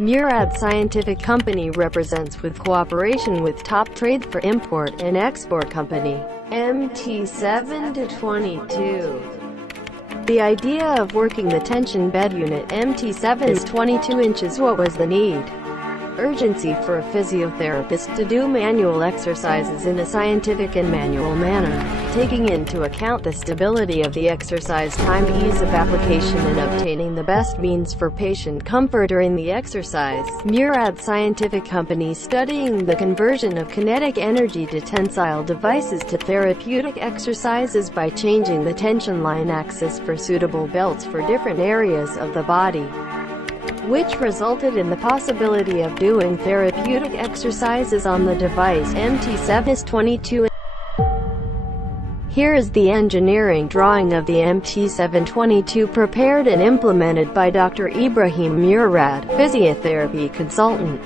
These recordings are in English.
Murad Scientific Company represents with cooperation with top trade for import and export company, MT-7-22. The idea of working the tension bed unit MT-7 is 22 inches. What was the need? Urgency for a physiotherapist to do manual exercises in a scientific and manual manner, taking into account the stability of the exercise time, ease of application, and obtaining the best means for patient comfort during the exercise. Murad Scientific Company studying the conversion of kinetic energy to tensile devices to therapeutic exercises by changing the tension line axis for suitable belts for different areas of the body, which resulted in the possibility of doing therapeutic exercises on the device MT-7-22. Here is the engineering drawing of the MT-7-22 prepared and implemented by Dr. Ibrahim Murad, physiotherapy consultant.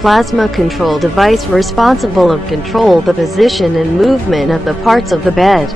Plasma control device responsible of control the position and movement of the parts of the bed.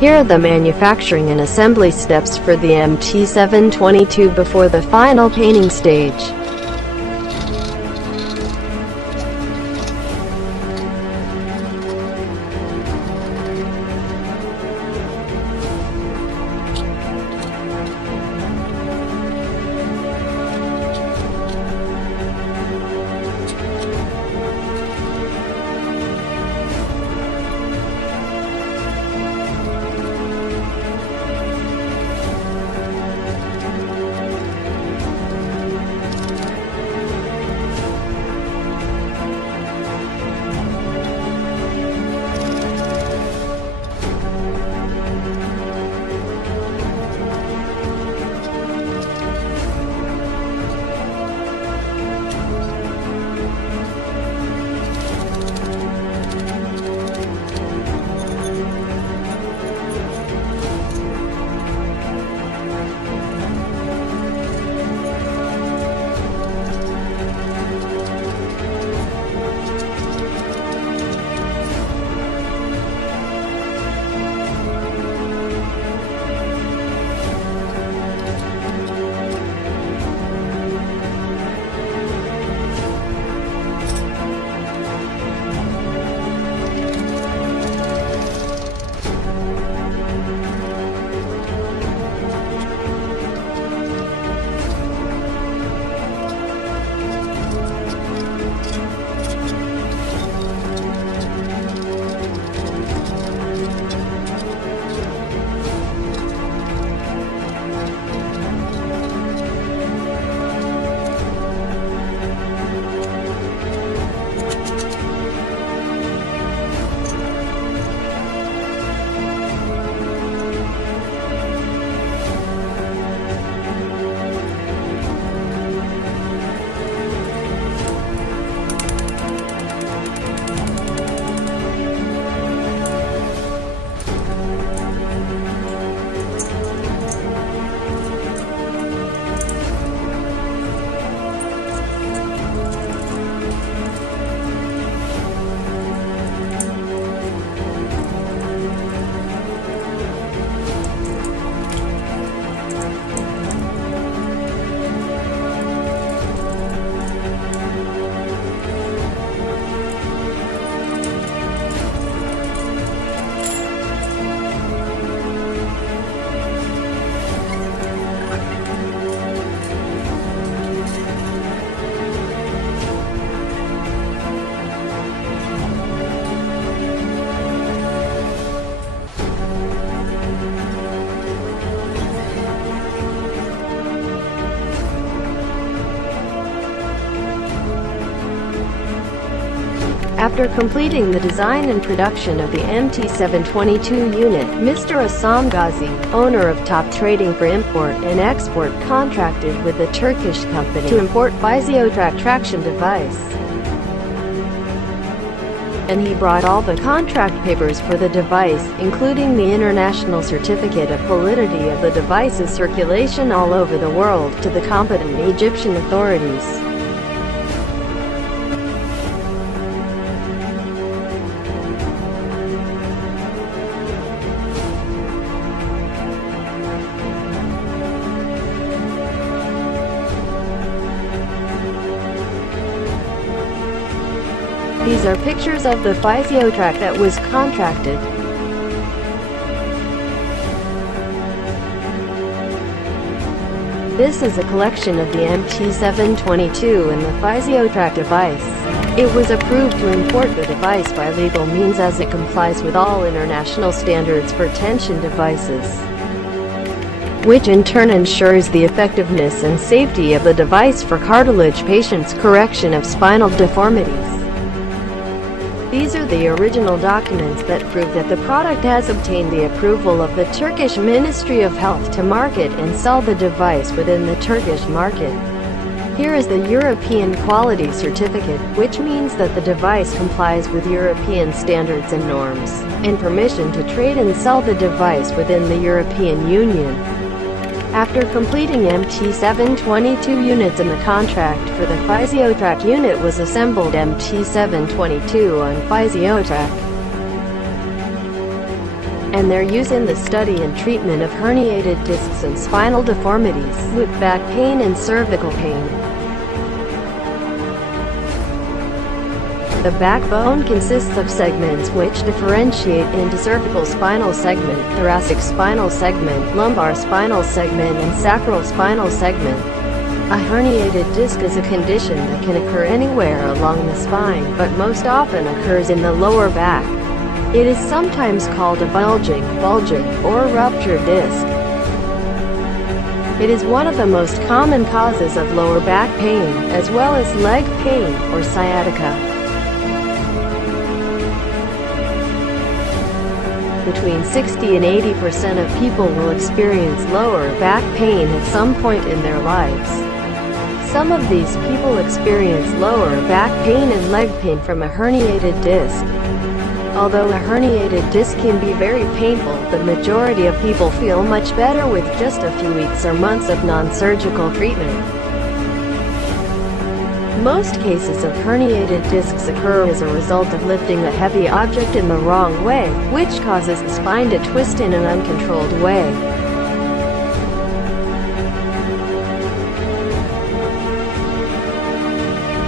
Here are the manufacturing and assembly steps for the MT-7-22 before the final painting stage. After completing the design and production of the MT-7-22 unit, Mr. Assam Ghazi, owner of Top Trading for Import and Export, contracted with the Turkish company to import Physiotrack traction device. And he brought all the contract papers for the device, including the international certificate of validity of the device's circulation all over the world, to the competent Egyptian authorities. These are pictures of the Physiotrack that was contracted. This is a collection of the MT-7-22 and the Physiotrack device. It was approved to import the device by legal means as it complies with all international standards for tension devices, which in turn ensures the effectiveness and safety of the device for cartilage patients' correction of spinal deformities. These are the original documents that prove that the product has obtained the approval of the Turkish Ministry of Health to market and sell the device within the Turkish market. Here is the European Quality Certificate, which means that the device complies with European standards and norms, and permission to trade and sell the device within the European Union. After completing MT-7-22 units in the contract for the Physiotrack unit was assembled MT-7-22 on Physiotrack, and their use in the study and treatment of herniated discs and spinal deformities, with back pain and cervical pain. The backbone consists of segments which differentiate into cervical spinal segment, thoracic spinal segment, lumbar spinal segment, and sacral spinal segment. A herniated disc is a condition that can occur anywhere along the spine, but most often occurs in the lower back. It is sometimes called a bulging, or ruptured disc. It is one of the most common causes of lower back pain, as well as leg pain, or sciatica. Between 60 and 80% of people will experience lower back pain at some point in their lives. Some of these people experience lower back pain and leg pain from a herniated disc. Although a herniated disc can be very painful, the majority of people feel much better with just a few weeks or months of non-surgical treatment. Most cases of herniated discs occur as a result of lifting a heavy object in the wrong way, which causes the spine to twist in an uncontrolled way.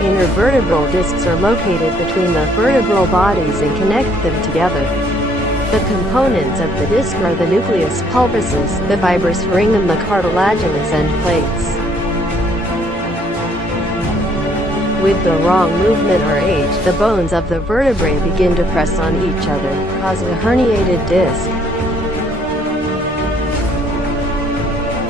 Intervertebral discs are located between the vertebral bodies and connect them together. The components of the disc are the nucleus pulposus, the fibrous ring, and the cartilaginous end plates. With the wrong movement or age, the bones of the vertebrae begin to press on each other, causing a herniated disc.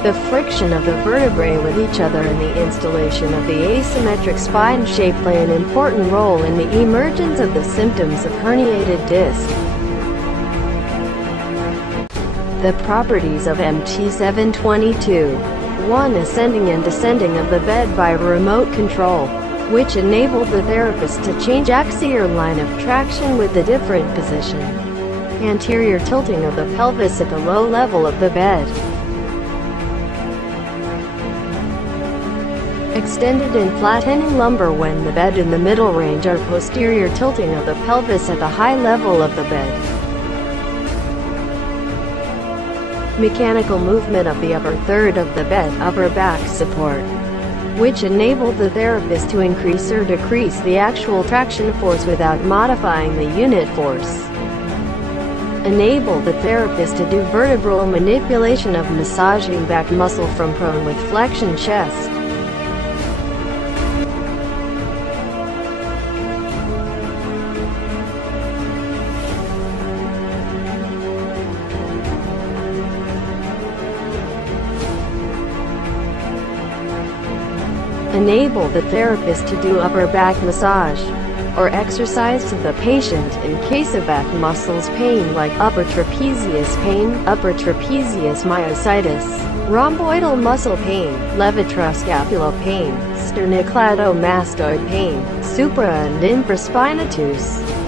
The friction of the vertebrae with each other and the installation of the asymmetric spine shape play an important role in the emergence of the symptoms of herniated disc. The properties of MT-7-22. 1. Ascending and descending of the bed by remote control, which enabled the therapist to change axial line of traction with the different position. Anterior tilting of the pelvis at the low level of the bed. Extended and flattening lumbar when the bed in the middle range, or posterior tilting of the pelvis at the high level of the bed. Mechanical movement of the upper third of the bed, upper back support, which enabled the therapist to increase or decrease the actual traction force without modifying the unit force. Enable the therapist to do vertebral manipulation of massaging back muscle from prone with flexion chest. Enable the therapist to do upper back massage. or exercise to the patient in case of back muscles pain like upper trapezius pain, upper trapezius myositis, rhomboidal muscle pain, levotroscapular pain, sternocleidomastoid pain, supra and infraspinatus.